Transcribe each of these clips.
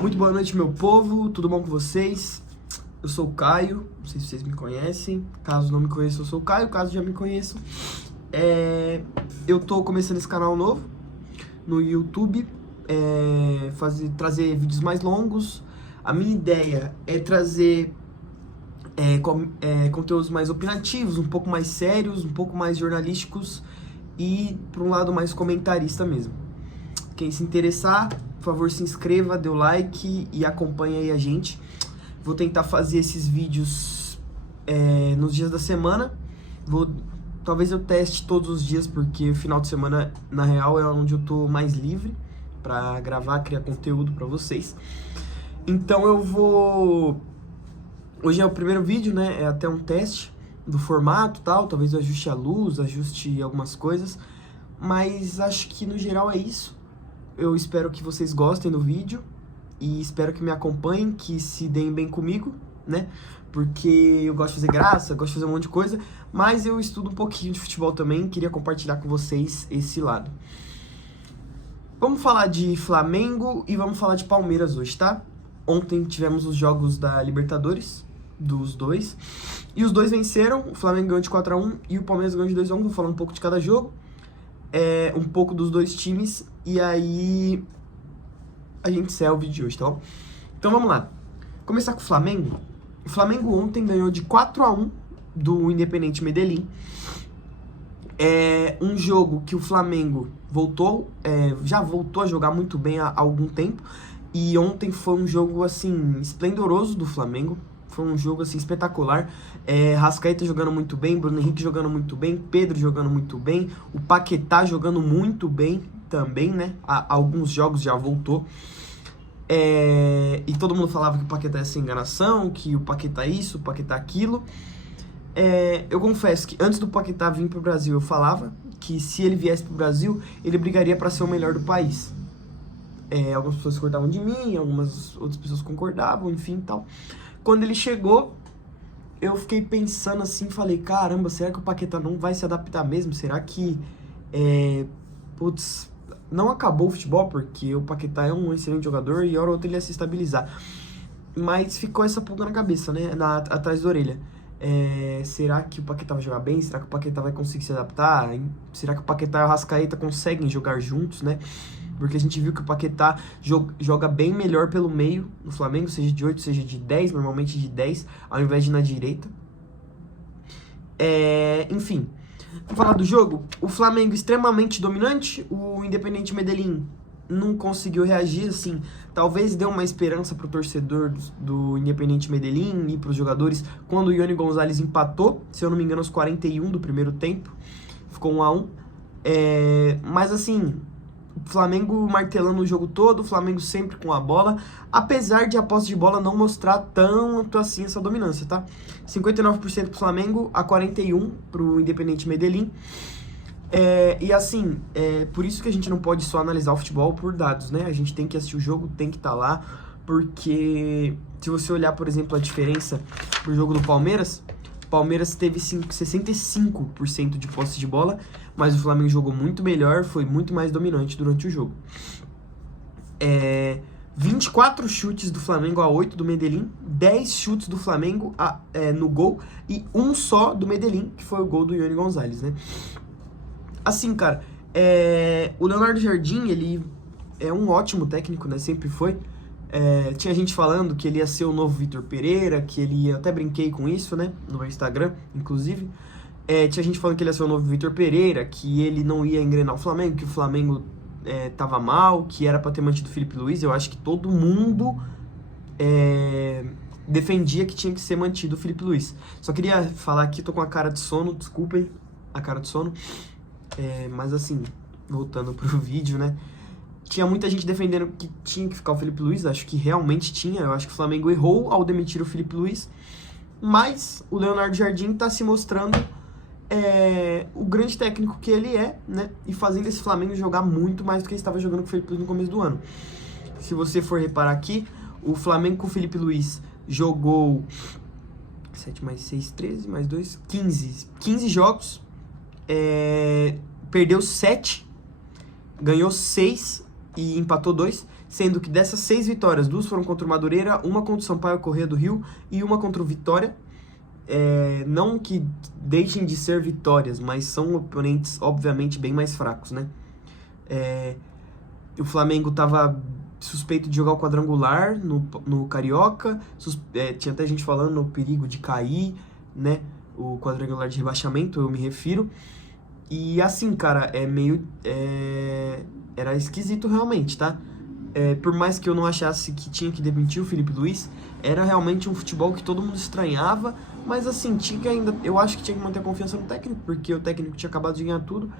Muito boa noite, meu povo, tudo bom com vocês? Eu sou o Caio, não sei se vocês me conhecem. Caso não me conheçam, eu sou o Caio, caso já me conheçam. Eu tô começando esse canal novo no YouTube, trazer vídeos mais longos. A minha ideia é trazer conteúdos mais opinativos, um pouco mais sérios, um pouco mais jornalísticos e para um lado mais comentarista mesmo. Quem se interessar, por favor, se inscreva, dê o like e acompanhe aí a gente. Vou tentar fazer esses vídeos nos dias da semana. Talvez eu teste todos os dias, porque o final de semana, na real, é onde eu tô mais livre para gravar, criar conteúdo para vocês. Então eu vou... Hoje é o primeiro vídeo, né? É até um teste do formato e tal. Talvez eu ajuste a luz, ajuste algumas coisas. Mas acho que no geral é isso. Eu espero que vocês gostem do vídeo e espero que me acompanhem, que se deem bem comigo, né? Porque eu gosto de fazer graça, gosto de fazer um monte de coisa, mas eu estudo um pouquinho de futebol também, queria compartilhar com vocês esse lado. Vamos falar de Flamengo e vamos falar de Palmeiras hoje, tá? Ontem tivemos os jogos da Libertadores, dos dois, e os dois venceram. O Flamengo ganhou de 4-1 e o Palmeiras ganhou de 2-1, vou falar um pouco de cada jogo. Um pouco dos dois times, e aí a gente encerra o vídeo de hoje, tá bom? Então vamos lá. Começar com o Flamengo. O Flamengo ontem ganhou de 4-1 do Independiente Medellín. Um jogo que o Flamengo já voltou a jogar muito bem há algum tempo, e ontem foi um jogo, assim, esplendoroso do Flamengo. Foi um jogo, assim, espetacular. Rascaeta jogando muito bem, Bruno Henrique jogando muito bem, Pedro jogando muito bem, o Paquetá jogando muito bem também, né? Alguns jogos já voltou. E todo mundo falava que o Paquetá é sem enganação, que o Paquetá isso, o Paquetá aquilo. Eu confesso que antes do Paquetá vir pro Brasil, eu falava que se ele viesse pro Brasil, ele brigaria para ser o melhor do país. Algumas pessoas discordavam de mim, algumas outras pessoas concordavam, enfim, tal. Quando ele chegou, eu fiquei pensando assim, falei, caramba, será que o Paquetá não vai se adaptar mesmo? Será que, não acabou o futebol? Porque o Paquetá é um excelente jogador e hora ou outra ele ia se estabilizar. Mas ficou essa pulga na cabeça, né, atrás da orelha. Será que o Paquetá vai jogar bem? Será que o Paquetá vai conseguir se adaptar? Será que o Paquetá e o Rascaeta conseguem jogar juntos, né? Porque a gente viu que o Paquetá joga bem melhor pelo meio no Flamengo, seja de 8, seja de 10, normalmente de 10, ao invés de ir na direita. Enfim, vamos falar do jogo. O Flamengo extremamente dominante, o Independiente Medellín não conseguiu reagir, assim, talvez deu uma esperança pro torcedor do Independiente Medellín e pros jogadores quando o Iony Gonzalez empatou, se eu não me engano, aos 41 do primeiro tempo, ficou 1-1. Mas assim, o Flamengo martelando o jogo todo, o Flamengo sempre com a bola, apesar de a posse de bola não mostrar tanto assim essa dominância, tá? 59% pro Flamengo, a 41% pro Independiente Medellín. E assim, por isso que a gente não pode só analisar o futebol por dados, né? A gente tem que assistir o jogo, tem que estar lá, porque se você olhar, por exemplo, a diferença pro jogo do Palmeiras, o Palmeiras teve 65% de posse de bola, mas o Flamengo jogou muito melhor, foi muito mais dominante durante o jogo. 24 chutes do Flamengo a 8 do Medellín, 10 chutes do Flamengo no gol e um só do Medellín, que foi o gol do Iony Gonzalez, né? Assim, cara, o Leonardo Jardim, ele é um ótimo técnico, né? Sempre foi. Tinha gente falando que ele ia ser o novo Vitor Pereira, que ele ia... Até brinquei com isso, né? No meu Instagram, inclusive. Tinha gente falando que ele ia ser o novo Vitor Pereira, que ele não ia engrenar o Flamengo, que o Flamengo tava mal, que era pra ter mantido o Felipe Luiz. Eu acho que todo mundo defendia que tinha que ser mantido o Felipe Luiz. Só queria falar aqui, tô com a cara de sono, desculpem a cara de sono. Mas assim, voltando pro vídeo, né? Tinha muita gente defendendo que tinha que ficar o Felipe Luiz, acho que realmente tinha. Eu acho que o Flamengo errou ao demitir o Felipe Luiz. Mas o Leonardo Jardim tá se mostrando o grande técnico que ele é, né? E fazendo esse Flamengo jogar muito mais do que ele estava jogando com o Felipe Luiz no começo do ano. Se você for reparar aqui, o Flamengo com o Felipe Luiz jogou 7 mais 6, 13, mais 2, 15 jogos. Perdeu 7, ganhou 6 e empatou 2. sendo que dessas 6 vitórias, 2 foram contra o Madureira, uma contra o Sampaio Corrêa do Rio e uma contra o Vitória. Não que deixem de ser vitórias, mas são oponentes, obviamente, bem mais fracos, né? O Flamengo estava suspeito de jogar o quadrangular no Carioca, tinha até gente falando no perigo de cair, né? O quadrangular de rebaixamento, eu me refiro. E assim, cara, era esquisito realmente, tá? Por mais que eu não achasse que tinha que demitir o Felipe Luiz, era realmente um futebol que todo mundo estranhava, mas assim, eu acho que tinha que manter a confiança no técnico, porque o técnico tinha acabado de ganhar tudo.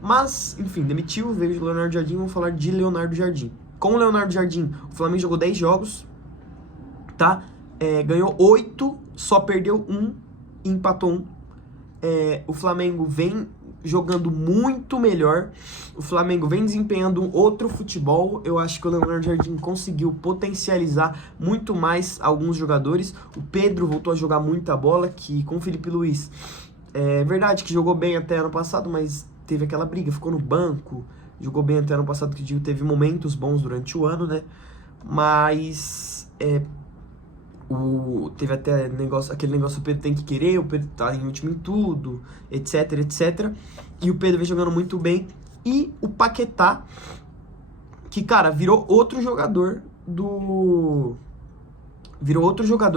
Mas, enfim, demitiu, veio o Leonardo Jardim, vamos falar de Leonardo Jardim. Com o Leonardo Jardim, o Flamengo jogou 10 jogos, tá? Ganhou 8, só perdeu 1 e empatou 1. O Flamengo vem jogando muito melhor, o Flamengo vem desempenhando outro futebol. Eu acho que o Leonardo Jardim conseguiu potencializar muito mais alguns jogadores. O Pedro voltou a jogar muita bola, que com o Felipe Luiz, é verdade que jogou bem até ano passado, mas teve aquela briga, ficou no banco, jogou bem até ano passado, que digo, teve momentos bons durante o ano, né? Mas teve até aquele negócio, o Pedro tem que querer, o Pedro tá em último em tudo, etc, etc. E o Pedro vem jogando muito bem. E o Paquetá, que, cara, virou outro jogador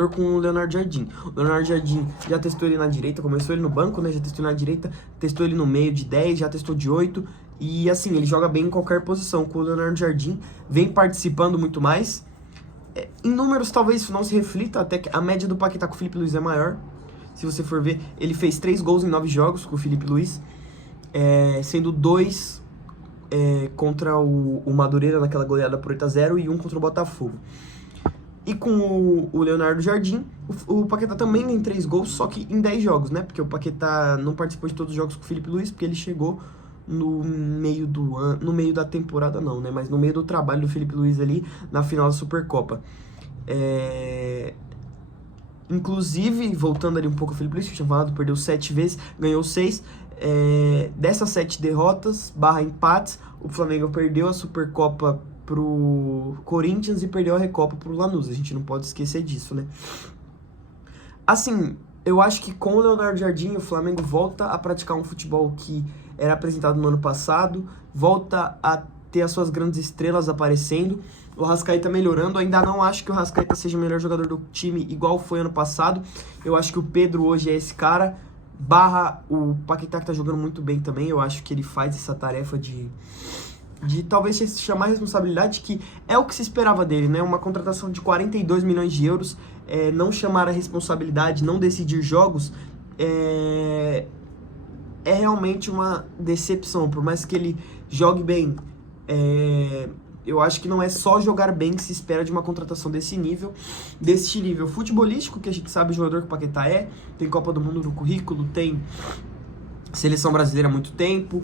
com o Leonardo Jardim. O Leonardo Jardim já testou ele na direita, começou ele no banco, né? Já testou ele na direita, testou ele no meio de 10, já testou de 8. E assim, ele joga bem em qualquer posição. Com o Leonardo Jardim, vem participando muito mais. Em números, talvez isso não se reflita, até que a média do Paquetá com o Felipe Luiz é maior. Se você for ver, ele fez 3 gols em 9 jogos com o Felipe Luiz, sendo 2 contra o Madureira naquela goleada por 8-0 e 1 contra o Botafogo. E com o Leonardo Jardim, o Paquetá também tem 3 gols, só que em 10 jogos, né? Porque o Paquetá não participou de todos os jogos com o Felipe Luiz, porque ele chegou no meio do ano, no meio da temporada não, né? Mas no meio do trabalho do Felipe Luiz ali na final da Supercopa. Inclusive, voltando ali um pouco ao Felipe Luiz, que eu tinha falado, perdeu 7 vezes, ganhou 6. Dessas 7 derrotas, empates, o Flamengo perdeu a Supercopa pro Corinthians e perdeu a Recopa pro Lanús. A gente não pode esquecer disso, né? Assim, eu acho que com o Leonardo Jardim, o Flamengo volta a praticar um futebol que era apresentado no ano passado, volta a ter as suas grandes estrelas aparecendo. O Arrascaeta melhorando, ainda não acho que o Arrascaeta seja o melhor jogador do time igual foi ano passado. Eu acho que o Pedro hoje é esse cara, o Paquetá, que tá jogando muito bem também. Eu acho que ele faz essa tarefa de talvez chamar a responsabilidade, que é o que se esperava dele, né? Uma contratação de 42 milhões de euros, não chamar a responsabilidade, não decidir jogos, é realmente uma decepção. Por mais que ele jogue bem, eu acho que não é só jogar bem que se espera de uma contratação desse nível futebolístico, que a gente sabe o jogador que o Paquetá tem Copa do Mundo no currículo, tem Seleção Brasileira há muito tempo,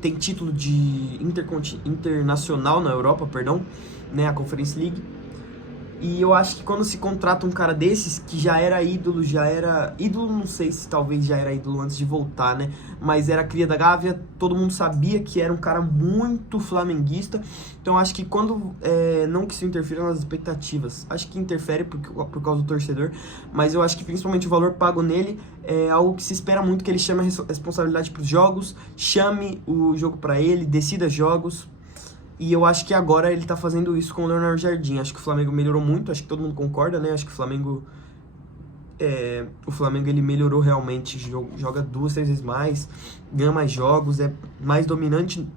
tem título de internacional na Europa, né, a Conference League. E eu acho que quando se contrata um cara desses, que já era ídolo, não sei se talvez já era ídolo antes de voltar, né? Mas era cria da Gávea, todo mundo sabia que era um cara muito flamenguista. Então acho que quando, não que isso interfira nas expectativas, acho que interfere por causa do torcedor, mas eu acho que principalmente o valor pago nele é algo que se espera muito, que ele chame a responsabilidade para os jogos, chame o jogo para ele, decida jogos. E eu acho que agora ele tá fazendo isso com o Leonardo Jardim. Acho que o Flamengo melhorou muito, acho que todo mundo concorda, né? Acho que o Flamengo ele melhorou realmente, joga 2, 3 vezes mais, ganha mais jogos, é mais dominante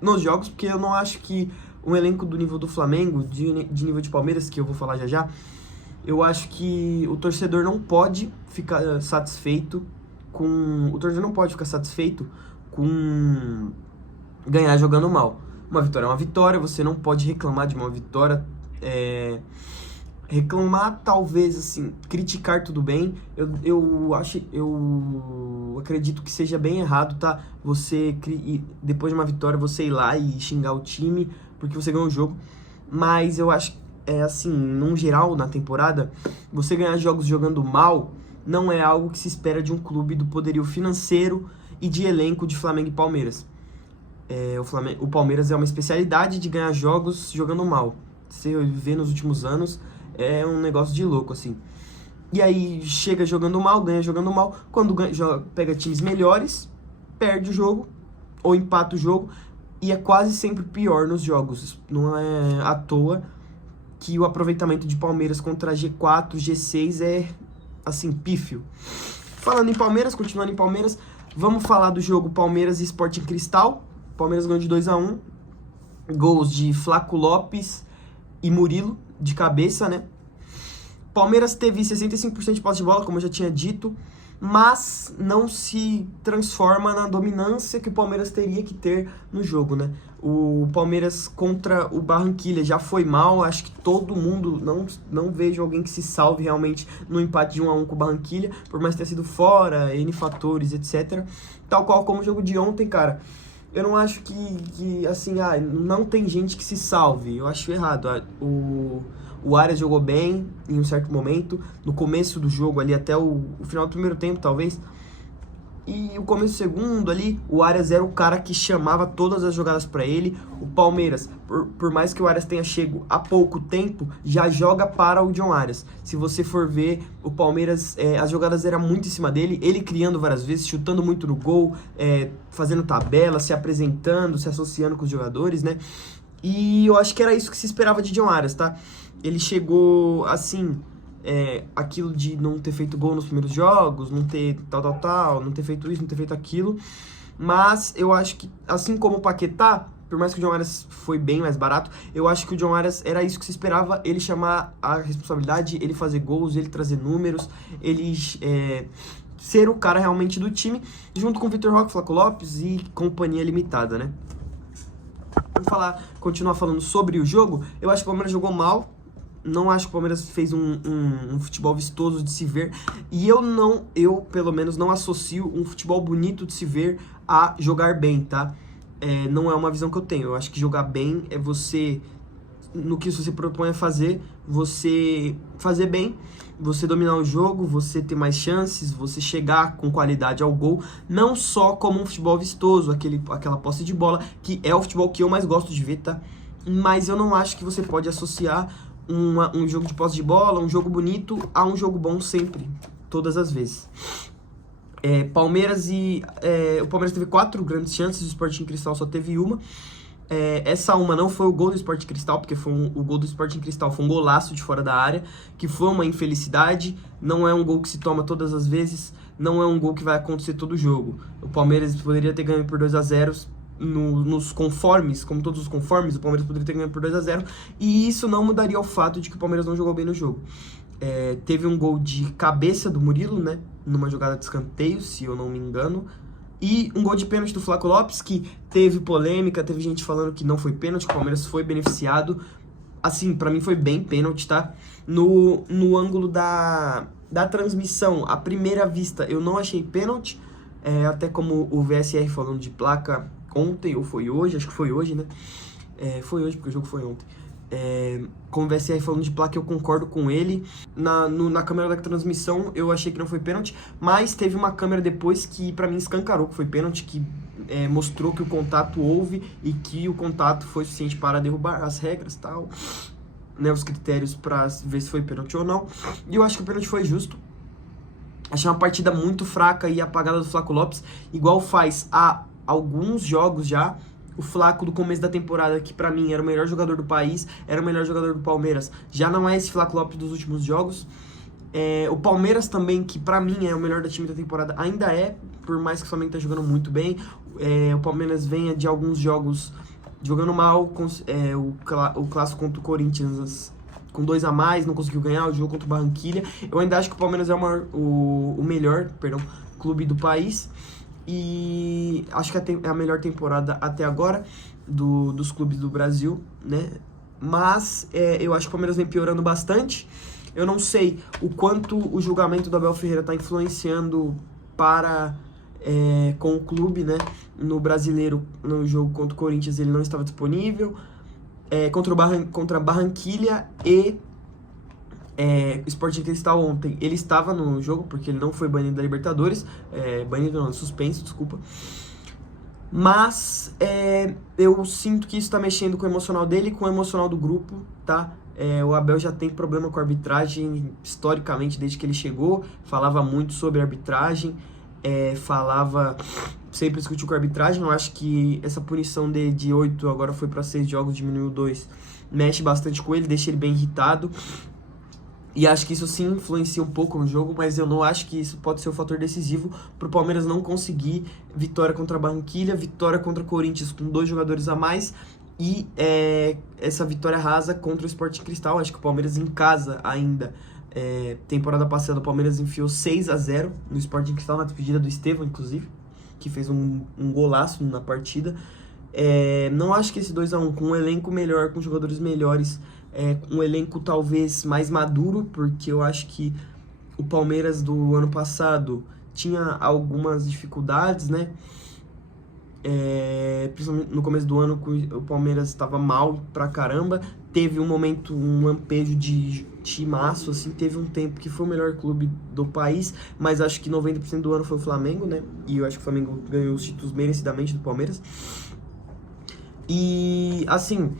nos jogos, porque eu não acho que um elenco do nível do Flamengo, de nível de Palmeiras, que eu vou falar já já, eu acho que o torcedor não pode ficar satisfeito com ganhar jogando mal. Uma vitória é uma vitória, você não pode reclamar de uma vitória. Reclamar, talvez, assim, criticar, tudo bem. Eu acredito que seja bem errado, tá? Depois de uma vitória, você ir lá e xingar o time porque você ganhou o jogo. Mas eu acho, assim, num geral, na temporada, você ganhar jogos jogando mal não é algo que se espera de um clube do poderio financeiro e de elenco de Flamengo e Palmeiras. O Palmeiras é uma especialidade de ganhar jogos jogando mal. você vê nos últimos anos, é um negócio de louco, assim. E aí chega jogando mal, ganha jogando mal. Quando pega times melhores, perde o jogo ou empata o jogo. E é quase sempre pior nos jogos. Não é à toa que o aproveitamento de Palmeiras contra G4, G6 é, assim, pífio. Falando em Palmeiras, continuando em Palmeiras, vamos falar do jogo Palmeiras e Sporting Cristal. Palmeiras ganhou de 2-1. Gols de Flaco Lopes e Murilo, de cabeça, né? Palmeiras teve 65% de posse de bola, como eu já tinha dito, mas não se transforma na dominância que o Palmeiras teria que ter no jogo, né? O Palmeiras contra o Barranquilla já foi mal, acho que todo mundo, não vejo alguém que se salve realmente no empate de 1-1 com o Barranquilla, por mais ter sido fora, N fatores, etc. Tal qual como o jogo de ontem, cara. Eu não acho que assim, não tem gente que se salve, eu acho errado. O Arias jogou bem em um certo momento, no começo do jogo ali, até o final do primeiro tempo, talvez. E o começo do segundo ali, o Arias era o cara que chamava todas as jogadas para ele. O Palmeiras, por mais que o Arias tenha chego há pouco tempo, já joga para o John Arias. Se você for ver, o Palmeiras, as jogadas eram muito em cima dele, ele criando várias vezes, chutando muito no gol, fazendo tabela, se apresentando, se associando com os jogadores, né? E eu acho que era isso que se esperava de John Arias, tá? Ele chegou, assim, aquilo de não ter feito gol nos primeiros jogos, não ter tal, não ter feito isso, não ter feito aquilo. Mas eu acho que, assim como o Paquetá, por mais que o John Arias foi bem mais barato, eu acho que o John Arias era isso que se esperava, ele chamar a responsabilidade, ele fazer gols, ele trazer números, ele ser o cara realmente do time, junto com o Vitor Roque, Flaco Lopes e companhia limitada, né? Vamos continuar falando sobre o jogo. Eu acho que o Palmeiras jogou mal. Não acho que o Palmeiras fez um futebol vistoso de se ver. E eu pelo menos não associo um futebol bonito de se ver a jogar bem, tá? Não é uma visão que eu tenho. Eu acho que jogar bem é você, no que você propõe a fazer, você fazer bem, você dominar o jogo, você ter mais chances, você chegar com qualidade ao gol, não só como um futebol vistoso, aquela posse de bola, que é o futebol que eu mais gosto de ver, tá? Mas eu não acho que você pode associar um jogo de posse de bola, um jogo bonito, a um jogo bom sempre, todas as vezes. O Palmeiras teve 4 grandes chances, o Sporting Cristal só teve uma. Essa uma não foi o gol do Sporting Cristal, porque o gol do Sporting Cristal foi um golaço de fora da área, que foi uma infelicidade, não é um gol que se toma todas as vezes, não é um gol que vai acontecer todo jogo. O Palmeiras poderia ter ganho por 2-0 nos conformes, como todos os conformes, o Palmeiras poderia ter ganho por 2-0, e isso não mudaria o fato de que o Palmeiras não jogou bem no jogo. Teve um gol de cabeça do Murilo, né, numa jogada de escanteio, se eu não me engano, e um gol de pênalti do Flaco Lopes, que teve polêmica, teve gente falando que não foi pênalti, que o Palmeiras foi beneficiado. Assim, pra mim foi bem pênalti, tá? No ângulo da transmissão, à primeira vista, eu não achei pênalti. Até como o VSR falando de placa ontem, ou foi hoje, acho que foi hoje, né? Foi hoje, porque o jogo foi ontem. Com o VSR falando de placa, eu concordo com ele. Na câmera da transmissão, eu achei que não foi pênalti, mas teve uma câmera depois que, pra mim, escancarou que foi pênalti, que mostrou que o contato houve e que o contato foi suficiente para derrubar as regras e tal, né, os critérios pra ver se foi pênalti ou não. E eu acho que o pênalti foi justo. Achei uma partida muito fraca e apagada do Flaco Lopes, igual faz há alguns jogos já. O Flaco do começo da temporada, que pra mim era o melhor jogador do país, era o melhor jogador do Palmeiras, já não é esse Flaco Lopes dos últimos jogos. O Palmeiras também, que pra mim é o melhor do time da temporada, ainda por mais que o Flamengo tá jogando muito bem. O Palmeiras vem de alguns jogos jogando mal, o clássico contra o Corinthians com 2 a mais, não conseguiu ganhar, o jogo contra o Barranquilla. Eu ainda acho que o Palmeiras é o melhor clube do país. E acho que é a melhor temporada até agora dos clubes do Brasil, né? Mas eu acho que o Palmeiras vem piorando bastante. Eu não sei o quanto o julgamento do Abel Ferreira está influenciando com o clube, né? No Brasileiro, no jogo contra o Corinthians, ele não estava disponível. Contra a Barranquilla e o Sporting Cristal ontem, ele estava no jogo, porque ele não foi banido da Libertadores, banido não, suspenso, desculpa. Mas eu sinto que isso tá mexendo com o emocional dele e com o emocional do grupo, tá? O Abel já tem problema com a arbitragem historicamente desde que ele chegou, falava muito sobre arbitragem, sempre discutiu com a arbitragem. Eu acho que essa punição dele de 8 agora foi para 6 jogos, diminuiu 2, mexe bastante com ele, deixa ele bem irritado. E acho que isso sim influencia um pouco no jogo, mas eu não acho que isso pode ser um fator decisivo para o Palmeiras não conseguir vitória contra a Barranquilla, vitória contra o Corinthians com 2 jogadores a mais e essa vitória rasa contra o Sporting Cristal. Acho que o Palmeiras em casa ainda, temporada passada o Palmeiras enfiou 6-0 no Sporting Cristal, na despedida do Estevão, inclusive, que fez um golaço na partida. Não acho que esse 2-1 com um elenco melhor, com jogadores melhores, um elenco talvez mais maduro, porque eu acho que o Palmeiras do ano passado tinha algumas dificuldades, né? Principalmente no começo do ano, o Palmeiras estava mal pra caramba, teve um momento, um lampejo de timaço, assim, teve um tempo que foi o melhor clube do país, mas acho que 90% do ano foi o Flamengo, né? E eu acho que o Flamengo ganhou os títulos merecidamente do Palmeiras. E, assim,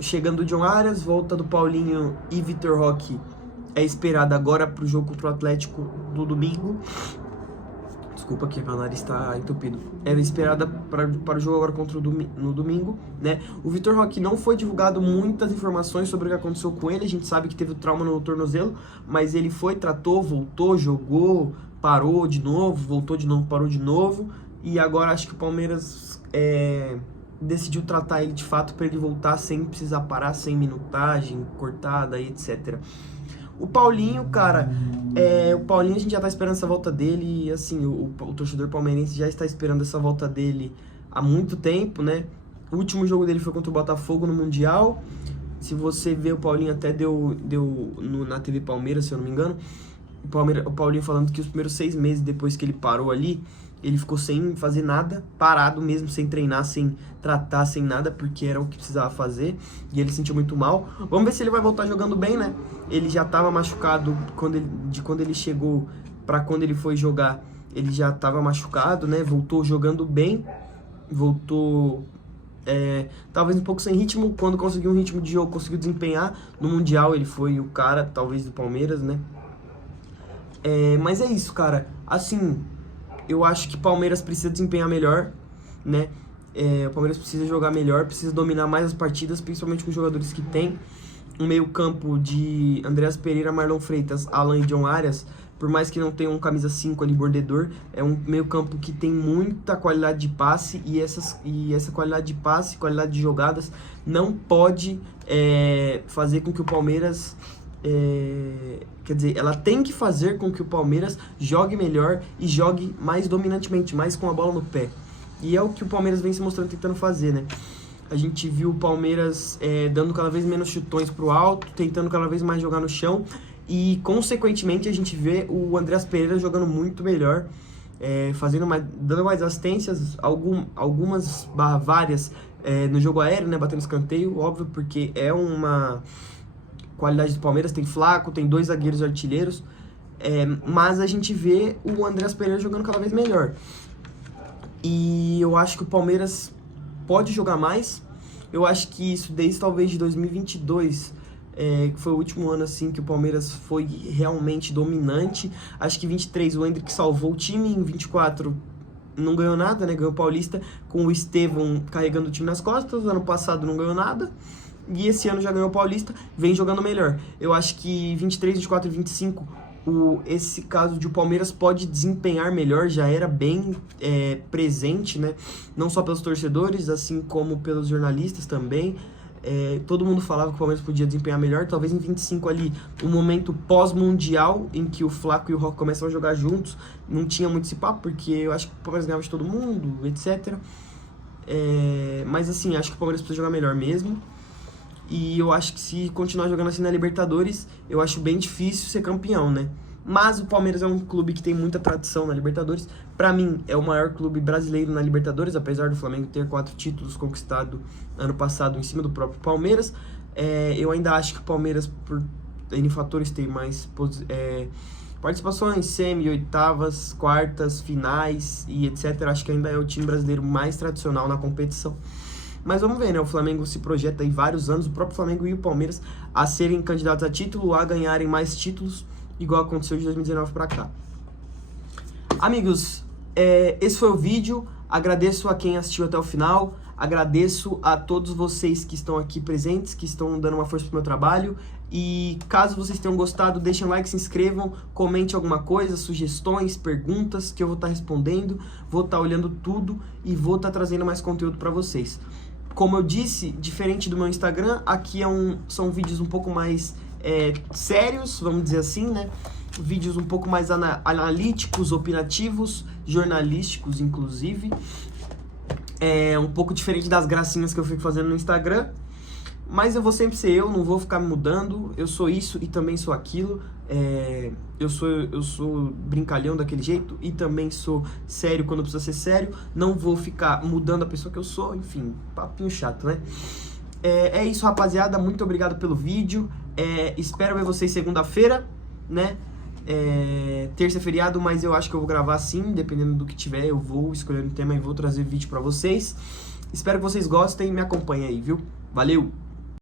chegando o John Arias, volta do Paulinho e Vitor Roque é esperada agora para o jogo contra o Atlético do domingo. Desculpa que meu nariz está entupido. É esperada para o jogo agora no domingo, né? O Vitor Roque não foi divulgado muitas informações sobre o que aconteceu com ele. A gente sabe que teve trauma no tornozelo, mas ele foi, tratou, voltou, jogou, parou de novo, voltou de novo, parou de novo. E agora acho que o Palmeiras decidiu tratar ele de fato para ele voltar sem precisar parar, sem minutagem cortada e etc. O Paulinho, cara, o Paulinho a gente já tá esperando essa volta dele, e assim, o torcedor palmeirense já está esperando essa volta dele há muito tempo, né? O último jogo dele foi contra o Botafogo no Mundial. Se você ver, o Paulinho até deu na TV Palmeiras, se eu não me engano, o Paulinho falando que os primeiros 6 meses depois que ele parou ali, ele ficou sem fazer nada, parado mesmo, sem treinar, sem tratar, sem nada, porque era o que precisava fazer, e ele se sentiu muito mal. Vamos ver se ele vai voltar jogando bem, né? Ele já estava machucado quando ele chegou para quando ele foi jogar, ele já estava machucado, né? Voltou jogando bem, voltou talvez um pouco sem ritmo. Quando conseguiu um ritmo de jogo, conseguiu desempenhar. No Mundial ele foi o cara, talvez, do Palmeiras, né? Mas é isso, cara. Assim, eu acho que o Palmeiras precisa desempenhar melhor, né? O Palmeiras precisa jogar melhor, precisa dominar mais as partidas, principalmente com os jogadores que tem. Um meio campo de Andreas Pereira, Marlon Freitas, Alan e John Arias, por mais que não tenha um camisa 5 ali, bordedor, é um meio campo que tem muita qualidade de passe, e essa qualidade de passe, qualidade de jogadas, não pode fazer com que o Palmeiras... quer dizer, ela tem que fazer com que o Palmeiras jogue melhor e jogue mais dominantemente, mais com a bola no pé. E é o que o Palmeiras vem se mostrando, tentando fazer, né? A gente viu o Palmeiras dando cada vez menos chutões pro alto, tentando cada vez mais jogar no chão, e consequentemente a gente vê o Andreas Pereira jogando muito melhor, dando mais assistências, várias no jogo aéreo, né? Batendo escanteio, óbvio, porque é uma qualidade do Palmeiras, tem Flaco, tem 2 zagueiros artilheiros, mas a gente vê o Andreas Pereira jogando cada vez melhor. E eu acho que o Palmeiras pode jogar mais. Eu acho que isso desde talvez de 2022, que foi o último ano assim que o Palmeiras foi realmente dominante. Acho que 23 o Endrick salvou o time, em 24 não ganhou nada, né? Ganhou o Paulista com o Estevão carregando o time nas costas. Ano passado não ganhou nada. E esse ano já ganhou o Paulista, vem jogando melhor. Eu acho que 23, 24 e 25, esse caso de o Palmeiras pode desempenhar melhor, já era bem presente, né? Não só pelos torcedores, assim como pelos jornalistas também. Todo mundo falava que o Palmeiras podia desempenhar melhor. Talvez em 25 ali, um momento pós-mundial, em que o Flaco e o Roque começam a jogar juntos, não tinha muito esse papo, porque eu acho que o Palmeiras ganhava de todo mundo, etc. Mas assim, acho que o Palmeiras precisa jogar melhor mesmo. E eu acho que se continuar jogando assim na Libertadores, eu acho bem difícil ser campeão, né? Mas o Palmeiras é um clube que tem muita tradição na Libertadores. Pra mim, é o maior clube brasileiro na Libertadores, apesar do Flamengo ter 4 títulos conquistados ano passado em cima do próprio Palmeiras. Eu ainda acho que o Palmeiras, por N fatores, tem mais Participações, semi, oitavas, quartas, finais e etc. Acho que ainda é o time brasileiro mais tradicional na competição. Mas vamos ver, né? O Flamengo se projeta aí vários anos, o próprio Flamengo e o Palmeiras, a serem candidatos a título, a ganharem mais títulos, igual aconteceu de 2019 para cá. Amigos, esse foi o vídeo. Agradeço a quem assistiu até o final. Agradeço a todos vocês que estão aqui presentes, que estão dando uma força pro meu trabalho. E caso vocês tenham gostado, deixem um like, se inscrevam, comente alguma coisa, sugestões, perguntas, que eu vou estar respondendo, vou estar olhando tudo e vou estar trazendo mais conteúdo para vocês. Como eu disse, diferente do meu Instagram, aqui são vídeos um pouco mais sérios, vamos dizer assim, né? Vídeos um pouco mais analíticos, opinativos, jornalísticos, inclusive. Um pouco diferente das gracinhas que eu fico fazendo no Instagram. Mas eu vou sempre ser eu, não vou ficar me mudando. Eu sou isso e também sou aquilo. Eu sou brincalhão daquele jeito e também sou sério quando precisa ser sério. Não vou ficar mudando a pessoa que eu sou. Enfim, papinho chato, né? É isso, rapaziada. Muito obrigado pelo vídeo. Espero ver vocês segunda-feira, né? Terça é feriado, mas eu acho que eu vou gravar sim, dependendo do que tiver, eu vou escolher um tema e vou trazer vídeo pra vocês. Espero que vocês gostem e me acompanhem aí, viu? Valeu!